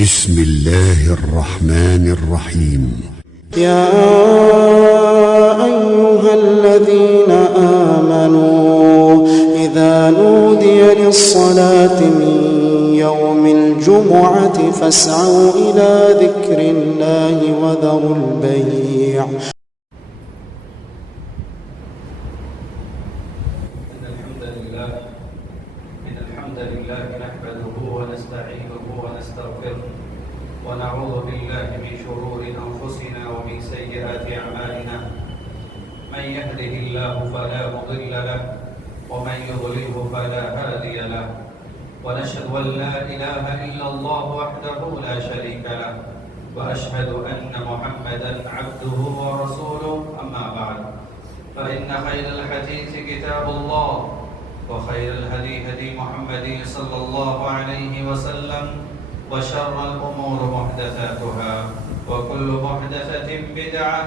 بسم الله الرحمن الرحيم. يا أيها الذين آمنوا إذا نودي للصلاة من يوم الجمعة فاسعوا إلى ذكر الله وذروا البيع. إن الحمد لله نحمده ونستعينه ونستغفره ونعوذ بالله من شرور أنفسنا ومن سيئات أعمالنا. من يهده الله فلا مضل له ومن يضلله فلا هادي له، ونشهد أن لا إله إلا الله وحده لا شريك له، وأشهد أن محمدا عبده ورسوله. أما بعد، فإن خير الحديث كتاب الله، وخير الهدي هدي محمد صلى الله عليه وسلم، وشر الأمور محدثاتها، وكل محدثة بدعة،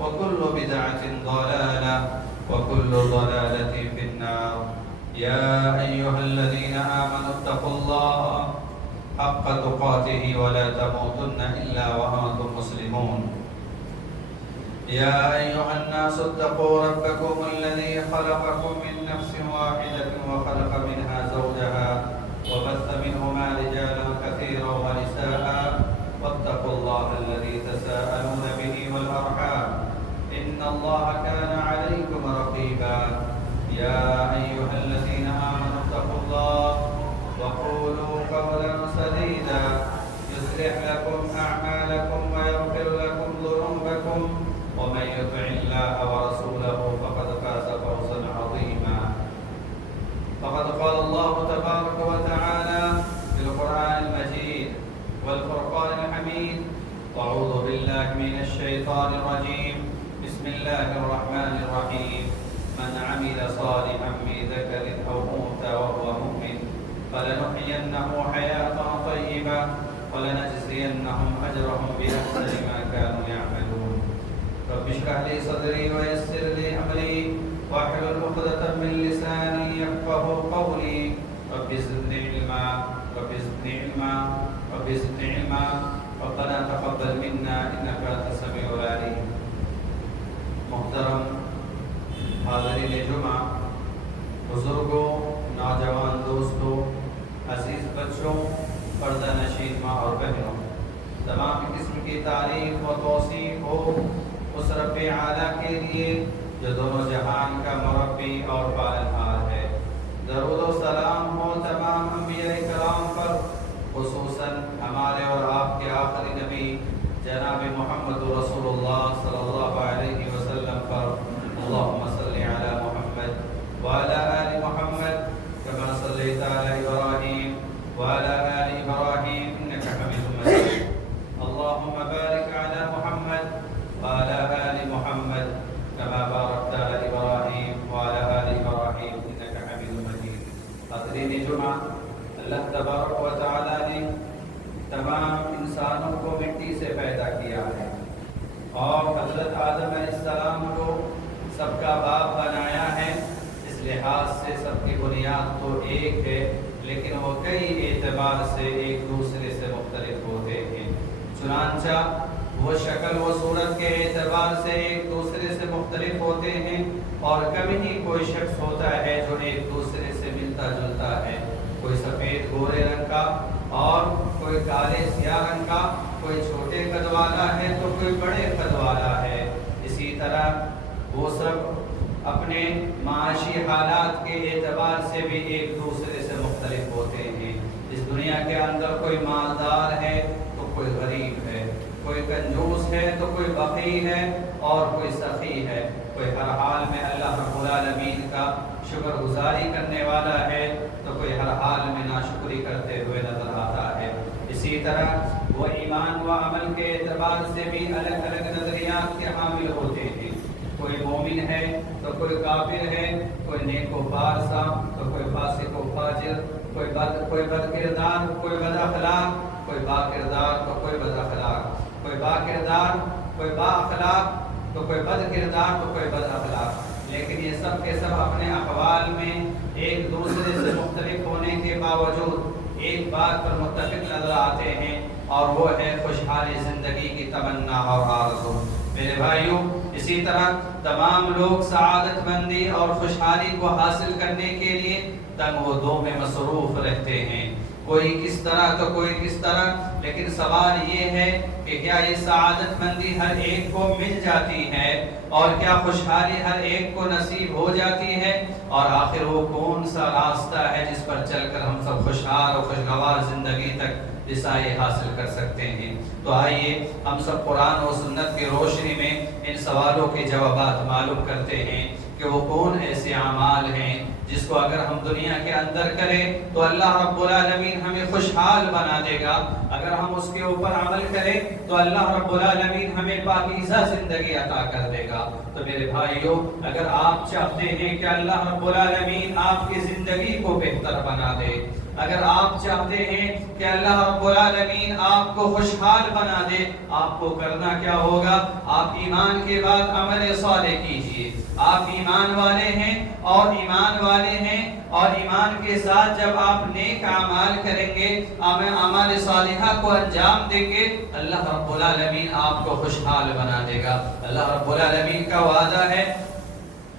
وكل بدعة ضلالة، وكل ضلالة في النار. يا أيها الذين آمنوا اتقوا الله حق تقاته ولا تموتن إلا وأنتم مسلمون. يا أيها الناس اتقوا ربكم الذي خلقكم من نفس واحدة وخلق منها زوجها وبث منهما رجالا كثيرا ونساء، واتقوا الله الذي تساءلون به والأرحام إن الله كان عليكم رقيبا. يا أيها الذين آمنوا اتقوا الله وقولوا قولا سديدا يصلح لكم أعمالكم ويغفر لكم ذنوبكم، ومن يطع الله ورسوله فقد فاز فوزا عظيما. فقد قال الله تبارك وتعالى في القرآن المجيد والفرقان الحميد: أعوذ بالله من الشيطان الرجيم، بسم الله الرحمن الرحيم. من عمل صالحا من ذكر أو أنثى وهو مؤمن فلنحيينه حياة طيبة ولنجزينهم أجرهم بأحسن ما كانوا يعملون. رب اشرح لي صدري ويسر لي أمري واحلل عقدة من لساني يفقهوا قولي. رب زدني علما، رب زدني علما، رب زدني علما. ربنا تقبل منا إنك أنت السميع العليم. محترم حاضرین جمعہ، بزرگوں، نوجوان دوستوں، عزیز بچوں، پردہ نشین ماں اور بہنوں، تمام قسم کی تعریف و توصیف ہو اس رب اعلیٰ کے لیے جو دونوں جہان کا مربی اور پالنہار ہے۔ درود و سلام ہو تمام انبیاء کرام پر، خصوصاً ہمارے اور آپ کے آخری نبی جناب محمد رسول اللہ صلی اللہ علیہ وسلم پر۔ اللہم صلی علی محمد وعلی آل محمد کما صلیت علی ابراہیم وعلی آل ابراہیم انکا حمید مجید۔ اللہم بارک علی محمد وعلی آل محمد كما باركت على إبراهيم وعلى آل إبراهيم إنك حميد مجيد۔ حاضرین جمعہ، اللہ تبارک و تعالی نے تمام انسانوں کو مٹی سے پیدا کیا ہے اور حضرت آدم علیہ السلام کو سب کا باپ بنایا ہے۔ اس لحاظ سے سب کی بنیاد تو ایک ہے، لیکن وہ کئی اعتبار سے ایک دوسرے سے مختلف ہوتے ہیں۔ چنانچہ وہ شکل و صورت کے اعتبار سے ایک دوسرے سے مختلف ہوتے ہیں، اور کم ہی کوئی شخص ہوتا ہے جو ایک دوسرے سے ملتا جلتا ہے۔ کوئی سفید گورے رنگ کا اور کوئی کالے سیاہ رنگ کا، کوئی چھوٹے قد والا ہے تو کوئی بڑے قد والا ہے۔ اسی طرح وہ سب اپنے معاشی حالات کے اعتبار سے بھی ایک دوسرے سے مختلف ہوتے ہیں۔ اس دنیا کے اندر کوئی مالدار ہے تو کوئی غریب ہے، کوئی کنجوس ہے تو کوئی بخیل ہے اور کوئی سخی ہے، کوئی ہر حال میں اللہ رب العالمین کا شکر گزاری کرنے والا ہے تو کوئی ہر حال میں ناشکری کرتے ہوئے نظر آتا ہے۔ اسی طرح وہ ایمان و عمل کے اعتبار سے بھی الگ الگ نظریات کے حامل ہوتے ہیں۔ کوئی مومن ہے تو کوئی کافر ہے، کوئی نیک و پارسا تو کوئی فاسق و فاجر، کوئی بد کردار کوئی بد اخلاق، کوئی با کردار تو کوئی بد اخلاق، کوئی با کردار کوئی با اخلاق تو کوئی بد کردار تو کوئی بد اخلاق۔ لیکن یہ سب کے سب اپنے اقوال میں ایک دوسرے سے مختلف ہونے کے باوجود ایک بات پر متفق نظر آتے ہیں اور وہ ہے خوشحالی زندگی کی تمنا اور آرزو۔ میرے بھائیوں، اسی طرح تمام لوگ سعادت مندی اور خوشحالی کو حاصل کرنے کے لیے تنگ و دو میں مصروف رہتے ہیں، کوئی کس طرح تو کوئی کس طرح، لیکن سوال یہ ہے کہ کیا یہ سعادت مندی ہر ایک کو مل جاتی ہے، اور کیا خوشحالی ہر ایک کو نصیب ہو جاتی ہے، اور آخر وہ کون سا راستہ ہے جس پر چل کر ہم سب خوشحال اور خوشگوار زندگی تک رسائی حاصل کر سکتے ہیں؟ تو آئیے ہم سب قرآن و سنت کی روشنی میں ان سوالوں کے جوابات معلوم کرتے ہیں کہ وہ کون ایسے اعمال ہیں جس کو اگر ہم دنیا کے اندر کریں تو اللہ رب العالمین ہمیں خوشحال بنا دے گا، اگر ہم اس کے اوپر عمل کریں تو اللہ رب العالمین ہمیں پاکیزہ زندگی عطا کر دے گا۔ تو میرے بھائیوں، اگر آپ چاہتے ہیں کہ اللہ رب العالمین آپ کی زندگی کو بہتر بنا دے، اگر آپ چاہتے ہیں کہ اللہ رب العالمین آپ کو خوشحال بنا دے، آپ کو کرنا کیا ہوگا؟ آپ ایمان کے بعد عمل صالح کیجئے۔ آپ ایمان والے ہیں اور ایمان کے ساتھ جب آپ نیک اعمال کریں گے، اعمال صالحہ کو انجام دیں گے، اللہ رب العالمین آپ کو خوشحال بنا دے گا۔ اللہ رب العالمین کا وعدہ ہے،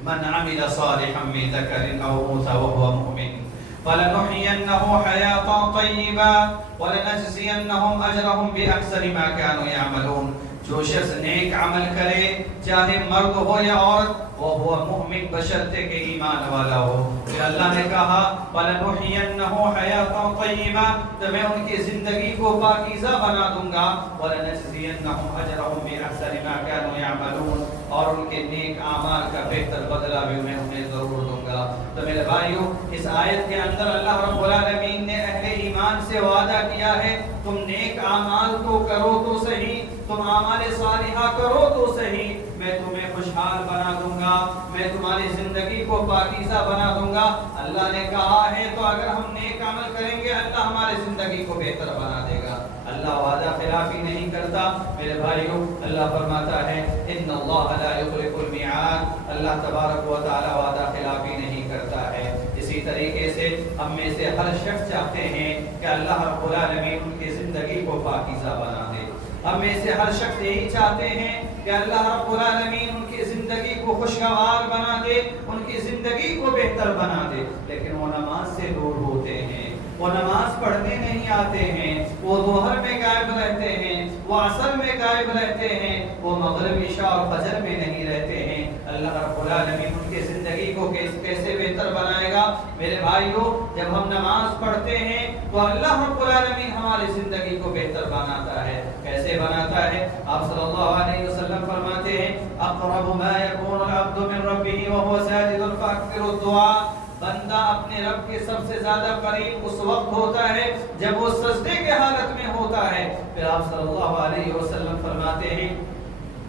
من عمل صالحا من ذکر او انثى وهو مؤمن فلنحيينه حياة طيبة ولنجزينهم أجرهم بأحسن ما كانوا يعملون۔ جو شخص نیک عمل کرے، چاہے مرد ہو یا عورت، وہ مومن بشرطے کہ ایمان والا ہو۔ کہ اللہ نے کہا فَلَنُحْيِيَنَّهُ حَيَاةً طَيِّبَةً، تو میں ان کی زندگی کو پاکیزہ بنا دوں گا، وَلَنَجْزِيَنَّهُمْ أَجْرَهُمْ بِأَحْسَنِ مَا كَانُوا يَعْمَلُونَ، اور ان کے نیک اعمال کا بہتر بدلہ بھی میں انہیں ضرور دوں گا۔ تو میرے بھائیوں، اس آیت کے اندر اللہ رب العالمین نے اہل ایمان سے وعدہ کیا ہے، تم نیک اعمال تو کرو تو صحیح، تم اعمال صالحہ کرو تو صحیح، میں تمہیں خوشحال بنا دوں گا، میں تمہاری زندگی کو پاکیزہ بنا دوں گا۔ اللہ نے کہا ہے تو اگر ہم نیک عمل کریں گے اللہ ہماری زندگی کو بہتر بنا دے گا۔ اللہ وعدہ خلافی نہیں کرتا۔ میرے بھائیوں، اللہ فرماتا ہے ان اللہ لا یخلف المیعاد، اللہ تبارک و تعالی وعدہ خلافی نہیں کرتا ہے۔ اسی طریقے سے ہم میں سے ہر شخص چاہتے ہیں کہ اللہ رب العالمین ان کی زندگی کو پاکیزہ بنا دے۔ ہم میں سے ہر شخص یہی چاہتے ہیں کہ اللہ رب العالمین ان کی زندگی کو خوشگوار بنا دے، ان کی زندگی کو بہتر بنا دے، لیکن وہ نماز سے دور ہوتے ہیں، وہ نماز پڑھنے نہیں آتے ہیں، وہ ظہر میں غائب رہتے ہیں، وہ عصر میں غائب رہتے ہیں، وہ مغرب عشاء اور فجر میں نہیں رہتے ہیں۔ اللہ رب العالمین ان کی زندگی کو کیسے بہتر بنائے گا؟ میرے بھائیوں، جب ہم نماز پڑھتے ہیں تو اللہ رب العالمین ہماری زندگی کو بہتر بناتا ہے۔ کیسے بناتا ہے؟ آپ صلی اللہ علیہ وسلم فرماتے ہیں اقرب ما يكون العبد من ربه وهو ساجد فاكثر الدعاء، بندہ اپنے رب کے سب سے زیادہ قریب اس وقت ہوتا ہے جب وہ سجدے کے حالت میں ہوتا ہے۔ پھر آپ صلی اللہ علیہ وسلم فرماتے ہیں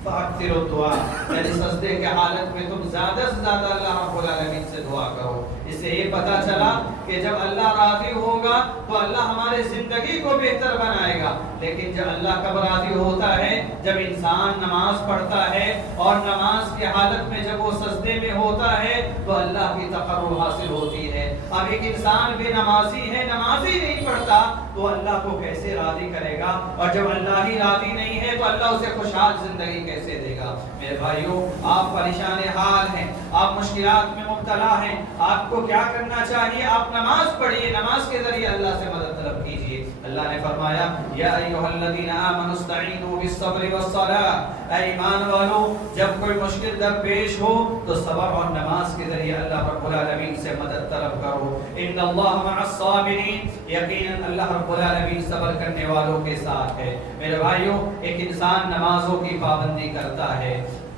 فاکثر الدعاء، یعنی سجدے کے حالت میں تم زیادہ سے زیادہ اللہ رب العالمین سے دعا کرو۔ اس سے یہ پتہ چلا کہ جب اللہ راضی ہوگا تو اللہ ہماری زندگی کو بہتر بنائے گا، لیکن جب اللہ کب راضی ہوتا ہے؟ جب انسان نماز پڑھتا ہے اور نماز کی حالت میں جب وہ سجدے میں ہوتا ہے تو اللہ کی تقرب حاصل ہوتی ہے۔ اب ایک انسان بے نمازی ہے، نمازی نہیں پڑھتا، تو اللہ کو کیسے راضی کرے گا؟ اور جب اللہ ہی راضی نہیں ہے تو اللہ اسے خوشحال زندگی کیسے دے گا؟ میرے بھائیوں، آپ پریشان حال ہیں، آپ مشکلات میں مبتلا ہیں، آپ کو کیا کرنا چاہیے؟ آپ نماز پڑھیے، نماز کے ذریعے اللہ سے مدد طلب کیجیے۔ اللہ نے فرمایا یا ایھا الذین آمنوا استعینوا بالصبر والصلاۃ، اے ایمان والو، جب کوئی مشکل درپیش ہو تو صبر اور نماز کے ذریعے اللہ رب العالمین سے مدد طلب کرو۔ ان اللہ مع الصابرین، یقیناً اللہ رب العالمین صبر کرنے والوں کے ساتھ ہے۔ میرے بھائیوں، ایک انسان نمازوں کی پابندی کرتا ہے،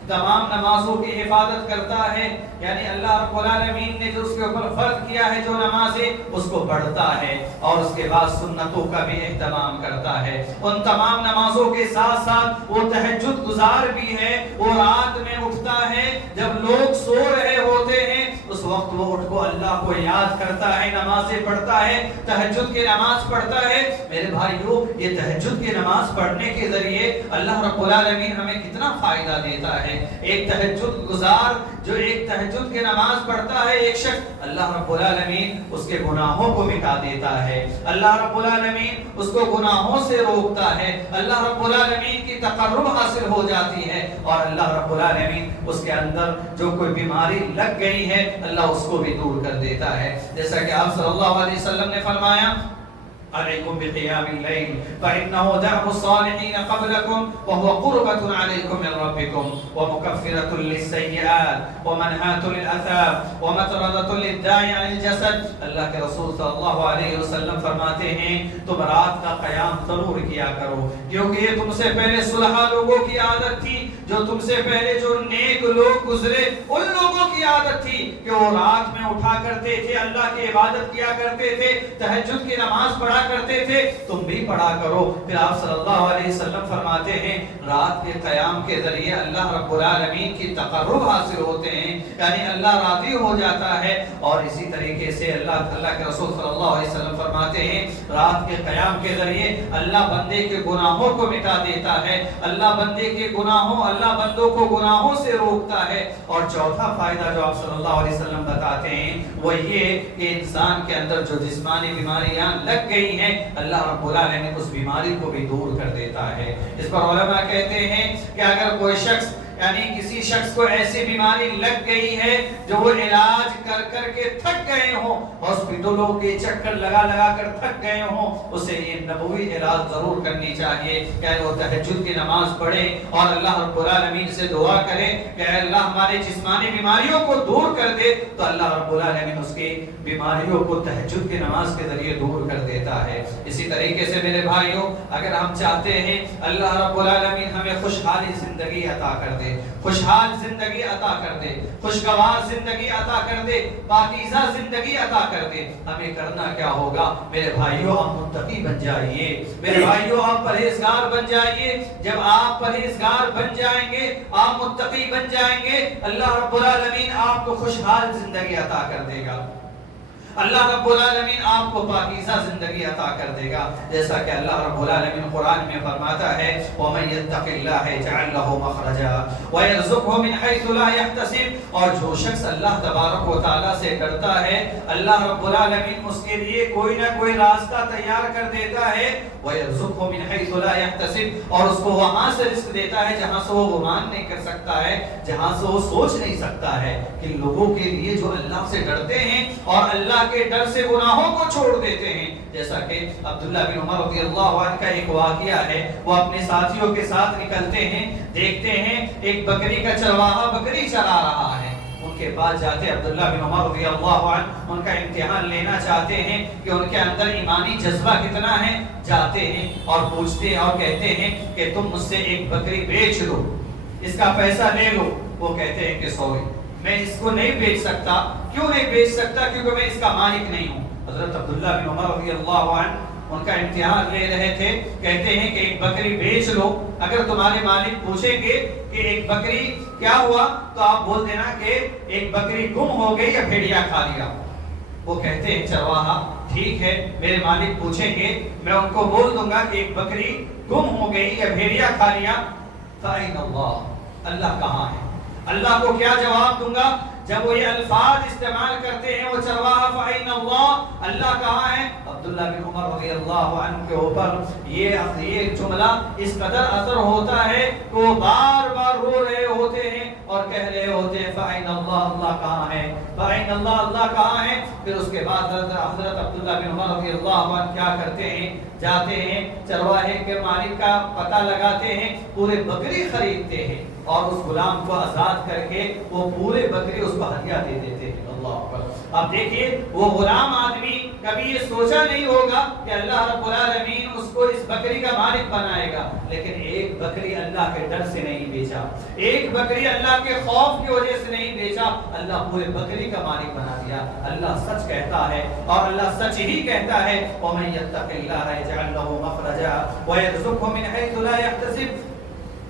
تمام نمازوں کی حفاظت کرتا ہے، یعنی اللہ رب العالمین نے جو اس کے اوپر فرض کیا ہے جو نمازیں، اس کو پڑھتا ہے اور اس کے بعد سنتوں کا بھی اہتمام کرتا ہے۔ ان تمام نمازوں کے ساتھ ساتھ وہ تہجد گزار بھی ہے، وہ رات میں اٹھتا ہے جب لوگ سو رہے ہوتے ہیں، اس وقت وہ اٹھ کو اللہ کو یاد کرتا ہے، نمازیں پڑھتا ہے، تہجد کی نماز پڑھتا ہے۔ میرے بھائیو، یہ تہجد کی نماز پڑھنے کے ذریعے اللہ رب العالمین ہمیں کتنا فائدہ دیتا ہے۔ ایک تہجد گزار جو ایک تہجد کی نماز پڑھتا ہے، ایک شخص، اللہ رب العالمین اس کے گناہوں کو مٹا دیتا ہے، اللہ رب العالمین اس کو گناہوں سے روکتا ہے، اللہ رب العالمین کی تقرب حاصل ہو جاتی ہے، اور اللہ رب العالمین اس کے اندر جو کوئی بیماری لگ گئی ہے اللہ اس کو بھی دور کر دیتا ہے۔ جیسا کہ آپ صلی اللہ علیہ وسلم نے فرمایا، علیکم بقیام اللیل فإنه دأب الصالحین قبلکم وهو قربة علیکم من ربکم ومکفرة للسیئات ومنہاة للآثام ومطردة للداعی عن الجسد۔ اللہ کے رسول صلی اللہ علیہ وسلم فرماتے ہیں تم رات کا قیام ضرور کیا کرو، کیونکہ یہ تم سے پہلے صلحاء لوگوں کی عادت تھی، جو تم سے پہلے جو نیک لوگ گزرے ان لوگوں کی عادت تھی کہ وہ رات میں اٹھا کرتے تھے، اللہ کی عبادت کیا کرتے تھے، تہجد کی نماز پڑھا کرتے تھے، تم بھی پڑھا کرو۔ پھر آپ صلی اللہ علیہ وسلم فرماتے ہیں رات کے قیام کے ذریعے اللہ رب العالمین کی تقرب حاصل ہوتے ہیں، یعنی اللہ راضی ہو جاتا ہے، اور اسی طریقے سے اللہ کے رسول صلی اللہ علیہ وسلم فرماتے ہیں رات کے قیام کے ذریعے اللہ بندے کے گناہوں کو مٹا دیتا ہے، اللہ بندے کے گناہوں، اللہ بندوں کو گناہوں سے روکتا ہے۔ اور چوتھا فائدہ جو آپ صلی اللہ علیہ وسلم بتاتے ہیں وہ یہ کہ انسان کے اندر جو جسمانی بیماریاں لگ گئی ہیں اللہ رب العالمین اس بیماری کو بھی دور کر دیتا ہے۔ اس پر علماء کہتے ہیں کہ اگر کوئی شخص یعنی کسی شخص کو ایسی بیماری لگ گئی ہے جو وہ علاج کر کر کے تھک گئے ہوں، ہاسپٹلوں کے چکر لگا لگا کر تھک گئے ہوں، اسے یہ نبوی علاج ضرور کرنی چاہیے کہ وہ تہجد کی نماز پڑھے اور اللہ رب العالمین سے دعا کرے کہ اے اللہ ہمارے جسمانی بیماریوں کو دور کر دے، تو اللہ رب العالمین اس کی بیماریوں کو تہجد کی نماز کے ذریعے دور کر دیتا ہے۔ اسی طریقے سے میرے بھائیوں، اگر ہم چاہتے ہیں اللہ رب العالمین ہمیں خوشحالی زندگی عطا کر دے، خوشحال زندگی عطا کر دے، خوشگوار زندگی عطا کر دے، پاکیزہ زندگی عطا کر دے، ہمیں کرنا کیا ہوگا؟ میرے بھائیوں آپ متقی بن جائیے، میرے بھائیوں آپ پرہیزگار بن جائیے۔ جب آپ پرہیزگار بن جائیں گے، آپ متقی بن جائیں گے، اللہ رب العالمین آپ کو خوشحال زندگی عطا کر دے گا، اللہ رب العالمین آپ کو پاکیزہ زندگی عطا کر دے گا۔ جیسا کہ اللہ رب العالمین قرآن میں فرماتا ہے وَمَن يَتَّقِ اللَّهَ يَجْعَل لَّهُ مَخْرَجًا وَيَرْزُقْهُ مِنْ حَيْثُ لَا يَحْتَسِبُ۔ اور جو شخص اللہ تبارک و تعالیٰ سے ڈرتا ہے اللہ رب العالمین اس کے لیے کوئی نہ کوئی راستہ تیار کر دیتا ہے، وَيَرْزُقْهُ مِنْ حَيْثُ لَا يَحْتَسِبُ، اور اس کو وہاں سے رزق دیتا ہے جہاں سے وہ گمان نہیں کر سکتا ہے، جہاں سے وہ سوچ نہیں سکتا ہے۔ کہ لوگوں کے لیے جو اللہ سے ڈرتے ہیں اور اللہ کے ڈر سے گناہوں کو چھوڑ دیتے ہیں، جیسا کہ عبداللہ بن عمر رضی اللہ عنہ کا ایک واقعہ ہے، وہ اپنے ساتھیوں کے ساتھ نکلتے ہیں، دیکھتے ہیں ایک بکری کا چرواہا بکری چرا رہا ہے، ان کے پاس جاتے عبداللہ بن عمر رضی اللہ عنہ ان کا امتحان لینا چاہتے ہیں کہ ان کے اندر ایمانی جذبہ کتنا ہے، جاتے ہیں اور پوچھتے ہیں اور کہتے ہیں کہ تم مجھ سے ایک بکری بیچ لو، اس کا پیسہ لے لو۔ وہ کہتے ہیں کہ سوری میں اس کو نہیں بیچ سکتا۔ کیوں نہیں بیچ سکتا؟ کیونکہ میں اس کا مالک نہیں ہوں۔ حضرت عبداللہ بن عمر رضی اللہ عنہ ان کا امتحان لے رہے تھے، کہتے ہیں کہ ایک بکری بیچ لو، اگر تمہارے مالک پوچھیں گے کہ ایک بکری کیا ہوا تو آپ بول دینا کہ ایک بکری گم ہو گئی یا بھیڑیا کھا لیا۔ وہ کہتے ہیں چرواہا ٹھیک ہے، میرے مالک پوچھیں گے میں ان کو بول دوں گا کہ ایک بکری گم ہو گئی یا بھیڑیا کھا لیا۔ فَأَيْنَ اللَّهُ، اللہ کہاں ہے؟ اللہ کو کیا جواب دوں گا جب وہ یہ الفاظ استعمال کرتے ہیں وہ چرواہا فَأَيْنَ اللَّهُ، اللہ کہاں ہے؟ عبداللہ بن عمر رضی اللہ عنہ کے اوپر یہ جملہ اس قدر اثر ہوتا ہے کہ وہ بار بار رو رہے ہوتے ہیں اور کہہ رہے ہوتے ہیں فَأَيْنَ اللَّهُ، اللہ کہاں ہے؟ فَأَيْنَ اللَّهُ، اللہ کہاں ہے؟ پھر اس کے بعد حضرت عبداللہ بن عمر رضی اللہ عنہ کیا کرتے ہیں؟ جاتے ہیں چرواہے کے مالک کا پتہ لگاتے ہیں، پورے بکری خریدتے ہیں اور اس غلام کو آزاد کر کے وہ پورے بکری اس کو ہدیہ دے دیتے ہیں۔ اللہ اکبر۔ اب دیکھیے وہ غلام آدمی کبھی یہ سوچا نہیں ہوگا کہ اللہ رب العالمین اس کو اس بکری کا مالک بنائے گا، لیکن ایک بکری اللہ کے ڈر سے نہیں بیچا، ایک بکری اللہ کے خوف کی وجہ سے نہیں بیچا، اللہ پورے بکری کا مالک بنا دیا۔ اللہ سچ کہتا ہے اور اللہ سچ ہی کہتا ہے وَمَن يَتَّقِ اللَّهَ يَجْعَل لَّهُ مَخْرَجًا وَيَرْزُقْهُ مِنْ حَيْثُ لَا يَحْتَسِبُ۔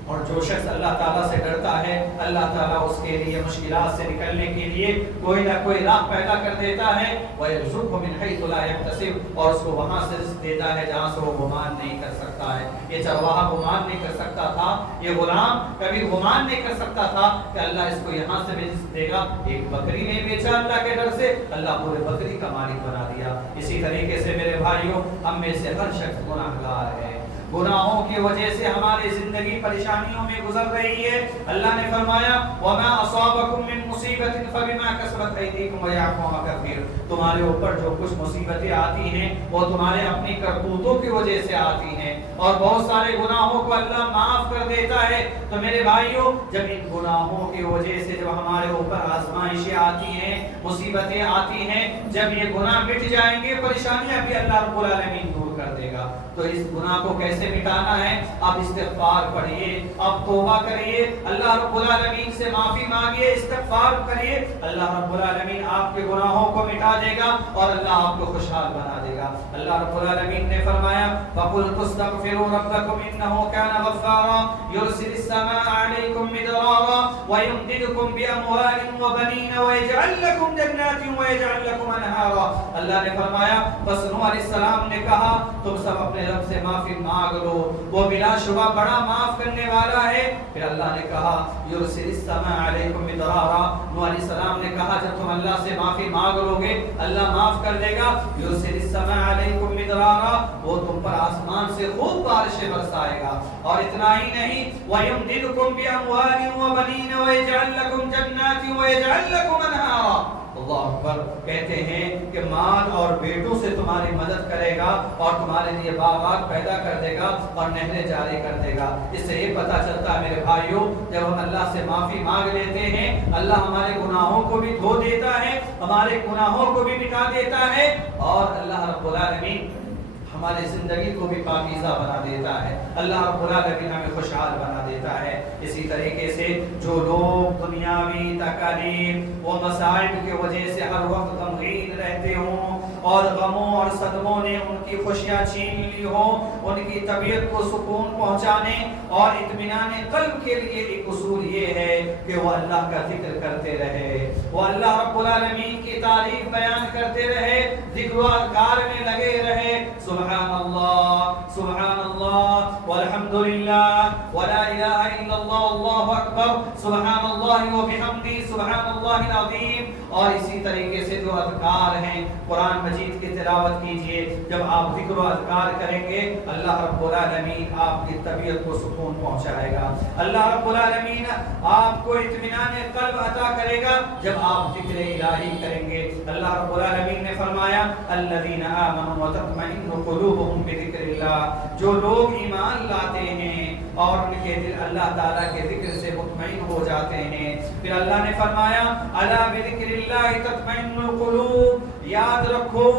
اور جو شخص اللہ تعالیٰ سے ڈرتا ہے اللہ تعالیٰ اس کے لیے مشکلات سے نکلنے کے لیے کوئی نہ کوئی راہ پیدا کر دیتا ہے وَيَرْزُقْهُ مِنْ حَيْثُ لَا يَحْتَسِبُ اور اس کو وہاں سے رزق دیتا ہے جہاں سے وہ گمان نہیں کر سکتا ہے. یہ چرواہا گمان نہیں کر سکتا تھا, یہ غلام کبھی گمان نہیں کر سکتا تھا کہ اللہ اس کو یہاں سے بھی رزق دے گا. ایک بکری نہیں بیچا اللہ کے ڈر سے, اللہ پورے بکری کا مالک بنا دیا. اسی طریقے سے میرے بھائیوں, ہم میں سے ہر شخص گناہگار ہے. گناہوں کی وجہ سے ہماری زندگی پریشانیوں میں گزر رہی ہے. اللہ نے فرمایا وَمَا أَصَابَكُم مِّن مُّصِيبَةٍ فَبِمَا كَسَبَتْ أَيْدِيكُمْ وَيَعْفُو عَن كَثِيرٍ تمہارے اوپر جو کچھ مصیبتیں آتی ہیں وہ تمہارے اپنی کرتوتوں کی وجہ سے آتی ہیں, اور بہت سارے گناہوں کو اللہ معاف کر دیتا ہے. تو میرے بھائیوں, جب ان گناہوں کی وجہ سے جب ہمارے اوپر آزمائشیں آتی ہیں, مصیبتیں آتی ہیں, جب یہ گناہ مٹ جائیں گے پریشانیاں بھی اللہ رب العالمین دور کر دے گا. تو اس گناہ کو کیسے مٹانا ہے؟ آپ استغفار پڑھیے, آپ توبہ کریے, اللہ رب العالمین سے معافی مانگیے, استغفار کریے. اللہ رب العالمین آپ کے گناہوں کو مٹا دے گا اور اللہ آپ کو خوشحال بنا دے گا. اللہ رب العالمین نے فرمایا فَقُلْتُ اسْتَغْفِرُوا رَبَّكُمْ إِنَّهُ كَانَ غَفَّارًا يُرْسِلِ السَّمَاءَ عَلَيْكُمْ مِدْرَارًا وَيُمْدِدْكُمْ بِأَمْوَالٍ وَبَنِينَ وَيَجْعَلْ لَكُمْ جَنَّاتٍ وَيَجْعَلْ لَكُمْ أَنْهَارًا. اللہ نے فرمایا بس نوح علیہ السلام نے کہا تم سب اپنے رب سے معافی مانگ لو, وہ بلا شبہ بڑا معاف کرنے والا ہے. پھر اللہ نے کہا یرسل السماء علیکم مدرارا, نوح علیہ السلام نے کہا جب تم اللہ سے معافی مانگ لو گے اللہ معاف کر دے گا. یرسل السماء علیکم مدرارا, وہ تم پر آسمان سے خوب بارشیں برسائے گا. اور اتنا ہی نہیں وَيُمْدِدْكُمْ بِأَمْوَالٍ وَبَنِينَ وَيَجْعَلْ لَكُمْ جَنَّاتٍ وَيَجْعَلْ لَكُمْ أَنْهَارًا. اللہ اکبر. کہتے ہیں کہ مال اور بیٹوں سے تمہاری مدد کرے گا اور تمہارے لیے باغات پیدا کر دے گا اور نہریں جاری کر دے گا. اس سے یہ پتہ چلتا ہے میرے بھائیوں, جب ہم اللہ سے معافی مانگ لیتے ہیں اللہ ہمارے گناہوں کو بھی دھو دیتا ہے, ہمارے گناہوں کو بھی مٹا دیتا ہے, اور اللہ رب العالمین ہماری زندگی کو بھی پاکیزہ بنا دیتا ہے. اللہ رب العالمین ہمیں خوشحال بنا دیتا ہے. اسی طریقے سے جو لوگ دنیاوی تکالیف و مصائب کی وجہ سے ہر وقت غمگین رہتے ہوں اور غموں اور صدموں نے ان کی خوشیاں چھین لی ہوں, ان کی طبیعت کو سکون پہنچانے اور اطمینان قلب کے لیے ایک اصول یہ ہے کہ وہ اللہ کا ذکر کرتے رہے, وہ اللہ رب العالمین کی تعریف بیان کرتے رہے, ذکر و اذکار میں لگے رہے. سبحان اللہ والحمدللہ ولا الہ الا اللہ واللہ اکبر سبحان اللہ وبحمدہ سبحان اللہ العظیم. اور اسی طریقے سے جو اذکار ہیں قرآن مجید کی تلاوت کیجئے. جب آپ ذکر و اذکار کریں گے اللہ رب العالمین آپ کی طبیعت کو سکون پہنچائے گا. اللہ رب العالمین آپ کو اطمینان قلب عطا کرے گا جب آپ ذکر الہی کریں گے. اللہ رب العالمین نے فرمایا الذین آمنوا وتطمئن قلوبهم بذکر اللہ, جو لوگ ایمان لاتے ہیں اور ان کے دل اللہ تعالیٰ کے ذکر سے مطمئن ہو جاتے ہیں. پھر اللہ نے فرمایا الا بذکر اللہ تطمئن القلوب, یاد رکھو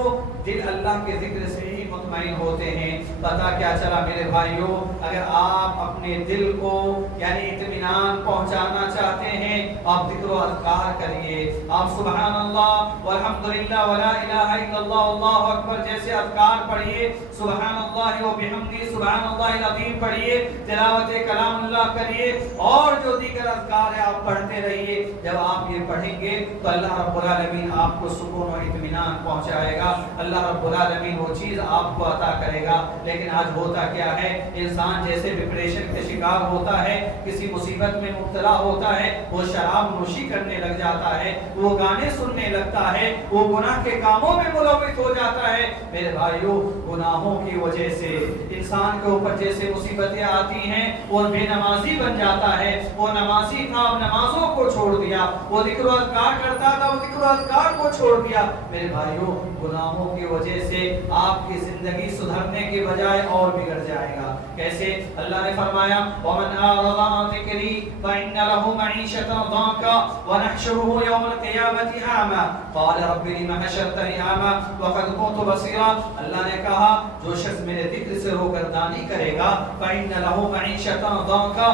دل اللہ کے ذکر سے ہی مطمئن ہوتے ہیں. پتہ کیا چلا میرے بھائیوں, اگر آپ اپنے دل کو یعنی اطمینان پہنچانا چاہتے ہیں آپ ذکر و اذکار کریے. آپ سبحان اللہ والحمدللہ ولا الہ الا اللہ واللہ اکبر جیسے اذکار پڑھیے, سبحان اللہ وبحمدہ سبحان اللہ العظیم پڑھیے, تلاوت کلام اللہ کریے, اور جو دیگر اذکار ہے آپ پڑھتے رہیے. جب آپ یہ پڑھیں گے تو اللہ رب العالمین آپ کو سکون و اطمینان پہنچائے گا. اللہ رب العالمین وہ چیز آپ کو عطا کرے گا. لیکن آج ہوتا کیا ہے, انسان جیسے ڈپریشن کے شکار ہوتا ہے, کسی مصیبت میں مبتلا ہوتا ہے, وہ شراب نوشی کرنے لگ جاتا ہے, وہ گانے سننے لگتا ہے, وہ گناہ کے کاموں میں ملوث ہو جاتا ہے. میرے بھائیوں گناہوں کی وجہ سے انسان کے اوپر جیسے مصیبتیں آتی ہیں وہ بے نمازی بن جاتا ہے. وہ نمازی تھا, نمازوں کو چھوڑ دیا, وہ ذکر و اذکار کرتا تھا, وہ ذکر و اذکار کو چھوڑ دیا. میرے بھائیوں گناہوں کی وجہ سے آپ کی زندگی سدھرنے کے بجائے اور بگڑ جائے گا. کیسے؟ اللہ نے فرمایا وَمَنْ أَعْرَضَ عَنْ ذِكْرِي فَإِنَّ لَهُ مَعِيشَةً ضَنكًا وَنَحْشُرُهُ يَوْمَ الْقِيَامَةِ أَعْمَى قَالَ رَبِّ لِمَ حَشَرْتَنِي أَعْمَى وَقَدْ كُنْتُ بَصِيرًا. اللہ نے کہا جو شخص میرے ذکر سے روگردانی کرے گا فَإِنَّ لَهُ مَعِيشَةً ضَنكًا,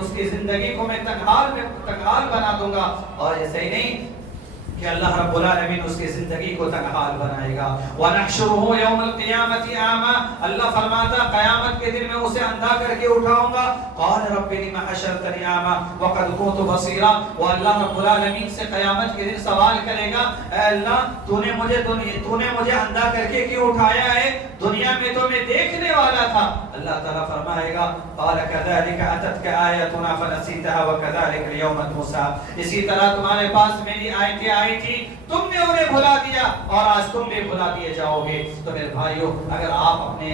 اس کی زندگی کو میں تنگحال بنا دوں گا. اور ایسے ہی نہیں کہ اللہ رب العالمین اس کی زندگی کو تنہا بنائے گا. وَنَحْشُرُهُ يَوْمَ الْقِيَامَةِ أَعْمَى, اللہ فرماتا قیامت کے دن میں اسے اندھا کر کے اٹھاؤں گا. قَالَ رَبِّ لِمَ حَشَرْتَنِي أَعْمَى وَقَدْ كُنتُ بَصِيرًا, وہ اللہ رب العالمین سے قیامت کے دن سوال کرے گا, اے اللہ تو نے مجھے اندھا کر کے کیوں اٹھایا ہے, دنیا میں تو میں دیکھنے والا تھا. اللہ تعالیٰ فرمائے گا قَالَ كَذَلِكَ أَتَتْكَ آيَاتُنَا فَنَسِيتَهَا وَكَذَلِكَ الْيَوْمَ تُنسَى, اسی طرح تمہارے پاس میری آیتیں آئی تھی, تم نے انہیں بھلا دیا اور آج تم بھی بھلا دیے جاؤ گے. تو میرے بھائیو, اگر آپ اپنے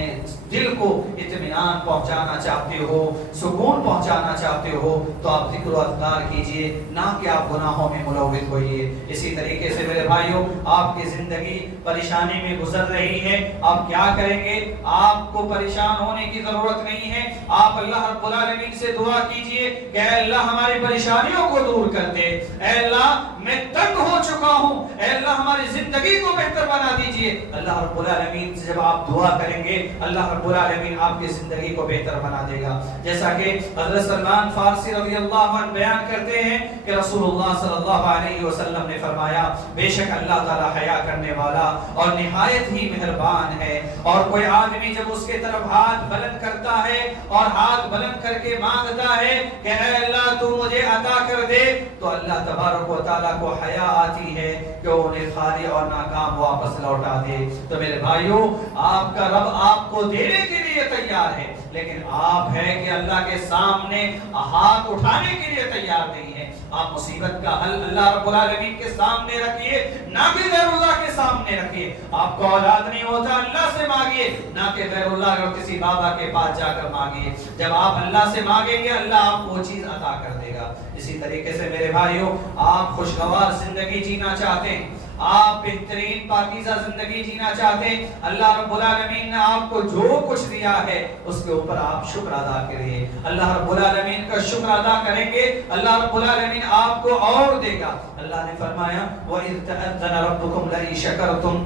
دل کو اطمینان پہنچانا چاہتے ہو, سکون پہنچانا چاہتے ہو, تو آپ ذکر و اذکار کیجئے, نہ کہ آپ گناہوں میں ملوث ہوئیے. اسی طریقے سے میرے بھائیو, آپ کی زندگی پریشانی میں گزر رہی ہے, آپ کیا کریں گے؟ آپ کو پریشان ہونے کی ضرورت نہیں ہے. آپ اللہ رب العالمین سے دعا کیجئے کہ اے اللہ ہماری پریشانیوں کو دور کر دے, اے اللہ میں تنگ ہو چکا ہوں, اے اللہ ہماری زندگی کو بہتر بنا دیجئے. اللہ رب العالمین سے جب آپ دعا کریں گے, اللہ رب العالمین آپ کی زندگی کو بہتر بنا دے گا. جیسا کہ حضرت سلمان فارسی رضی اللہ عنہ بیان کرتے ہیں کہ رسول اللہ صلی اللہ علیہ وسلم نے فرمایا, بے شک اللہ تعالیٰ حیا کرنے والا اور نہایت ہی مہربان ہے, اور کوئی آدمی جب اس کے طرف ہاتھ بلند کرتا ہے اور ہاتھ بلند کر کے مانگتا ہے کہ اے اللہ تو مجھے عطا کر دے, تو اللہ تبارک و تعالیٰ کو حیا آتی ہے کہ انہیں خالی اور ناکام واپس لوٹا دے. تو میرے بھائیو, آپ کا رب آپ کو دینے کے لیے تیار ہے, لیکن آپ ہے کہ اللہ کے سامنے ہاتھ اٹھانے کے لیے تیار نہیں ہے. آپ مصیبت کا حل اللہ رب العالمین کے سامنے رکھیے, نہ کہ غیر اللہ کے سامنے رکھیے. آپ کو اولاد نہیں ہوتا, اللہ سے مانگیے, نہ کہ غیر اللہ اور کسی بابا کے پاس جا کر مانگیے. جب آپ اللہ سے مانگیں گے, اللہ آپ کو وہ چیز عطا کر دے گا. اسی طریقے سے میرے بھائیو, آپ خوشگوار زندگی جینا چاہتے ہیں, آپ بہترین پاکیزہ زندگی جینا چاہتے ہیں, اللہ رب العالمین نے آپ کو جو کچھ دیا ہے اس کے اوپر آپ شکر ادا کریے. اللہ رب العالمین کا شکر ادا کریں گے, اللہ رب العالمین آپ کو اور دے گا. اللہ نے فرمایا وَإِذْ تَأَذَّنَ رَبُّكُمْ لَئِن شَكَرْتُمْ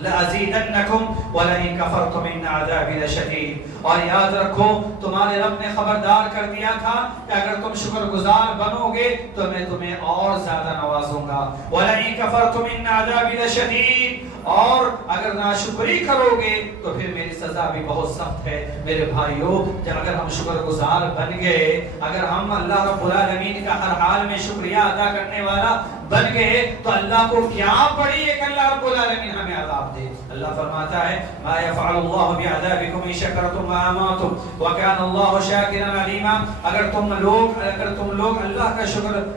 لَأَزِيدَنَّكُمْ وَلَئِن كَفَرْتُمْ إِنَّ عَذَابِي لَشَدِيدٌ. اور یاد رکھو, تمہارے رب نے خبردار کر دیا تھا کہ اگر تم شکر گزار بنو گے تو میں تمہیں اور زیادہ نوازوں گا. وَلَئِن كَفَرْتُمْ إِنَّ عَذَابِي لَشَدِيدٌ, اور اگر ناشکری کرو گے تو پھر میری سزا بھی بہت سخت ہے. میرے بھائیو, جب اگر ہم شکر گزار بن گئے, اگر ہم اللہ رب العالمین کا ہر حال میں شکریہ ادا کرنے والا بن گئے, تو اللہ کو کیا پڑی ہے کہ اللہ رب العالمین ہمیں عذاب دے. اللہ فرماتا ہے ما يفعل الله بعذابكم ان شكرتم وآمنتم وكان الله شاكرا عليما. اگر تم لوگ اللہ کا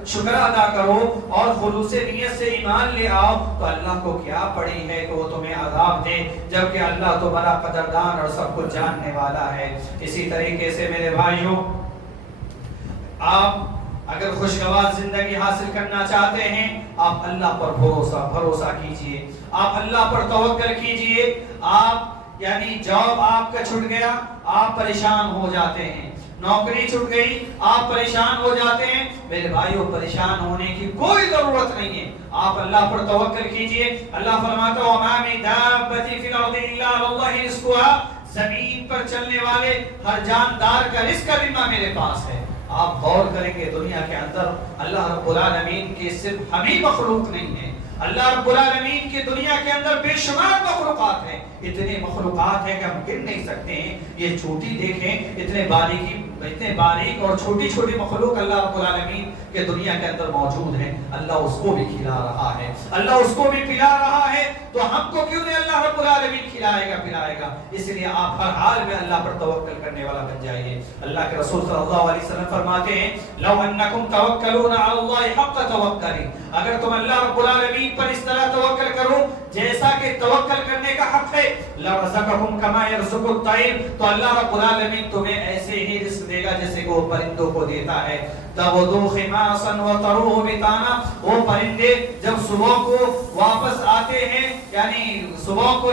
شکر ادا کرو اور خلوص نیت سے ایمان لے آؤ, تو اللہ کو کیا پڑی ہے کہ وہ تمہیں عذاب دے, جبکہ اللہ تو بڑا قدردان اور سب کچھ جاننے والا ہے. اسی طریقے سے میرے بھائیوں, آپ اگر خوشگوار زندگی حاصل کرنا چاہتے ہیں, آپ اللہ پر بھروسہ کیجئے, آپ اللہ پر توکل کیجئے. آپ یعنی جاب آپ کا چھوٹ گیا, آپ پریشان ہو جاتے ہیں, نوکری چھوٹ گئی, آپ پریشان ہو جاتے ہیں. میرے بھائیوں, پریشان ہونے کی کوئی ضرورت نہیں ہے, آپ اللہ پر توکل کیجئے. اللہ فرماتا ہے وَمَا مِن دَابَّةٍ فِي الْأَرْضِ إِلَّا عَلَى اللَّهِ رِزْقُهَا, زمین پر چلنے والے ہر جاندار کا رزق کا ذمہ میرے پاس ہے. آپ غور کریں گے, دنیا کے اندر اللہ رب العالمین کے صرف ہم ہی مخلوق نہیں ہیں, اللہ رب العالمین کی دنیا کے اندر بے شمار مخلوقات ہیں. اتنے مخلوقات ہیں کہ ہم گن نہیں سکتے ہیں. یہ چھوٹی دیکھیں, اتنے باریک اور چھوٹی چھوٹی مخلوق اللہ رب العالمین کے دنیا کے اندر موجود ہیں. اللہ اس کو بھی کھلا رہا ہے, اللہ اس کو بھی پلا رہا ہے, تو ہم کو کیوں نہیں اللہ رب العالمین کھلائے گا پلائے گا. اس لیے آپ ہر حال میں اللہ پر توکل کرنے والا بن جائیے. اللہ کے رسول صلی اللہ علیہ وسلم فرماتے ہیں لو انکم توکلون علی اللہ حق توکلی, اگر تم اللہ رب العالمین پر اس طرح توکل کرو جیسا کہ توکل کرنے کا حق ہے, لرزقکم کما یرزق الطیر, تو اللہ رب العالمین تمہیں ایسے ہی رزق دے گا جیسے کہ وہ پرندوں کو دیتا ہے. تغدو خماصا وتروح بطانا, وہ پرندے جب صبح کو واپس آتے ہیں, یعنی صبح کو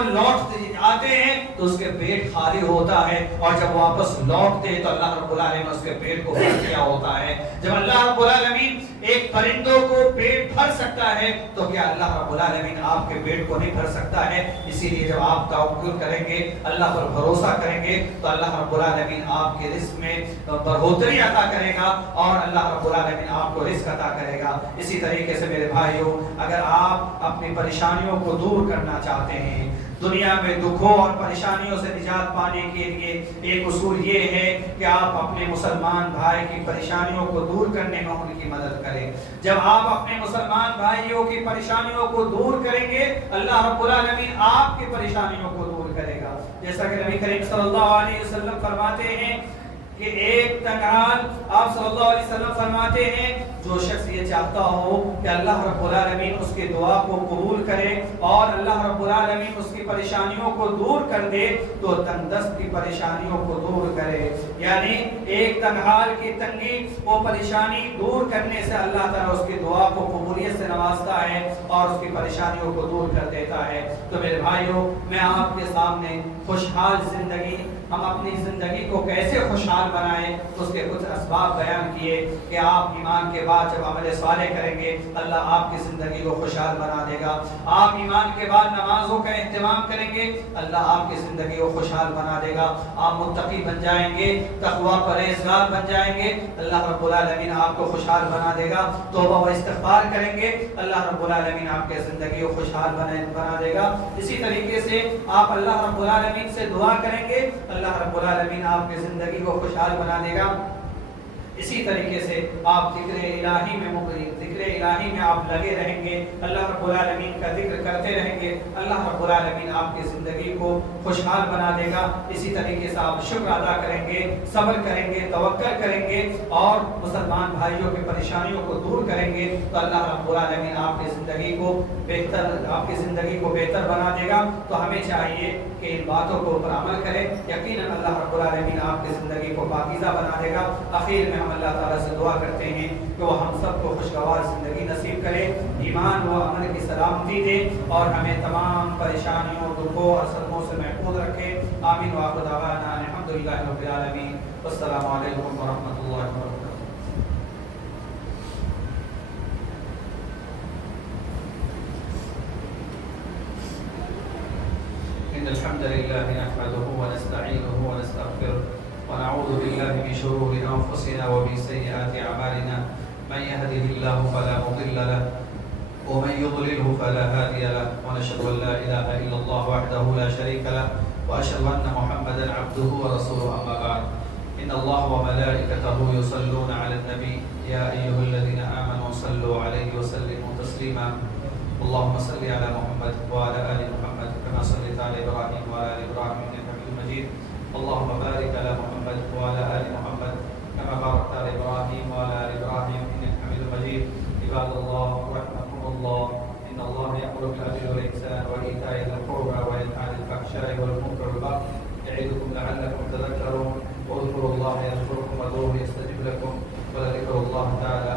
آتے ہیں تو اس کے پیٹ خالی ہوتا ہے، اور جب واپس لوٹتے تو اللہ رب العالمین اس کے پیٹ کو بھر دیا ہوتا ہے۔ جب اللہ رب العالمین ایک پرندوں کو پیٹ بھر سکتا ہے تو کیا اللہ رب العالمین آپ کے پیٹ کو نہیں بھر سکتا ہے؟ اسی لیے جب آپ توکل کریں گے، اللہ پر بھروسہ کریں گے تو اللہ رب العالمین آپ کے رزق میں بڑھوتری عطا کرے گا، اور اللہ رب العالمین آپ کو رزق عطا کرے گا۔ اسی طریقے سے میرے بھائیوں، اگر آپ اپنی پریشانیوں کو دور کرنا چاہتے ہیں، دنیا میں دکھوں اور پریشانیوں سے نجات پانے کے لیے ایک اصول یہ ہے کہ آپ اپنے مسلمان بھائی کی پریشانیوں کو دور کرنے میں ان کی مدد کریں۔ جب آپ اپنے مسلمان بھائیوں کی پریشانیوں کو دور کریں گے، اللہ رب العالمین آپ کی پریشانیوں کو دور کرے گا۔ جیسا کہ نبی کریم صلی اللہ علیہ وسلم فرماتے ہیں کہ ایک تنہال، آپ صلی اللہ علیہ وسلم فرماتے ہیں، جو شخص یہ چاہتا ہو کہ اللہ رب العالمین اس کی دعا کو قبول کرے اور اللہ رب العالمین اس کی پریشانیوں کو دور کر دے تو تندرست کی پریشانیوں کو دور کرے۔ یعنی ایک تنہال کی تنگی، وہ پریشانی دور کرنے سے اللہ تعالیٰ اس کی دعا کو قبولیت سے نوازتا ہے اور اس کی پریشانیوں کو دور کر دیتا ہے۔ تو میرے بھائیوں، میں آپ کے سامنے خوشحال زندگی، ہم اپنی زندگی کو کیسے خوشحال بنائیں، اس کے کچھ اسباب بیان کیے کہ آپ ایمان کے بعد جب عمل صالح کریں گے اللہ آپ کی زندگی کو خوشحال بنا دے گا۔ آپ ایمان کے بعد نمازوں کا اہتمام کریں گے اللہ آپ کی زندگی کو خوشحال بنا دے گا۔ آپ متقی بن جائیں گے، تقوی پرہیزگار بن جائیں گے، اللہ رب العالمین آپ کو خوشحال بنا دے گا۔ توبہ و استغفار کریں گے، اللہ رب العالمین آپ کی زندگی کو خوشحال بنا دے گا۔ اسی طریقے سے آپ اللہ رب العالمین سے دعا کریں گے، اللہ رب العالمین آپ کی زندگی کو خوشحال بنا دے گا۔ اسی طریقے سے آپ ذکر الہی میں آپ لگے رہیں گے، اللہ رب العالمین کا ذکر کرتے رہیں گے، اللہ رب العالمین آپ کی زندگی کو خوشحال بنا دے گا۔ اسی طریقے سے آپ شکر ادا کریں گے، صبر کریں گے، توکل کریں گے اور مسلمان بھائیوں کی پریشانیوں کو دور کریں گے تو اللہ رب العالمین آپ کی زندگی کو بہتر بنا دے گا۔ تو ہمیں چاہیے کہ ان باتوں کو پر عمل کریں، یقیناً اللہ رب العالمین آپ کی زندگی کو پاکیزہ بنا دے گا۔ آخر میں ہم اللہ تعالیٰ سے دعا کرتے ہیں کہ وہ ہم سب کو خوشگوار زندگی نصیب کرے، ایمان و عمل کی سلامتی دے اور ہمیں تمام پریشانیوں، دکھوں اور صدموں سے محفوظ رکھے۔ آمین وآخر دعوانا الحمدللہ رب العالمین، والسلام علیکم ورحمۃ اللہ وبرکاتہ۔ إن الحمد لله نحمده ونستعينه ونستغفره ونعوذ بالله من شرور أنفسنا ومن سيئات أعمالنا، من يهده الله فلا مضل له ومن يضلله فلا هادي له، ونشهد أن لا إله إلا الله وحده لا شريك له، وأشهد أن محمدا عبده ورسوله، أما بعد إن الله وملائكته يصلون على النبي يا أيها الذين آمنوا صلوا عليه وسلموا تسليما، اللهم صل على محمد وعلى آل محمد كما صليت على إبراهيم وعلى آل إبراهيم إنك حميد مجيد، اللهم بارك على محمد وعلى آل محمد كما باركت على إبراهيم وعلى آل إبراهيم إنك حميد مجيد۔ عباد الله رحمكم الله، إن الله يأمر بالعدل والإحسان وإيتاء ذي القربى وينهى عن الفحشاء والمنكر والبغي يعظكم لعلكم تذكرون، واذكروا الله يذكركم وادعوه يستجب لكم، ولذكر الله تعالى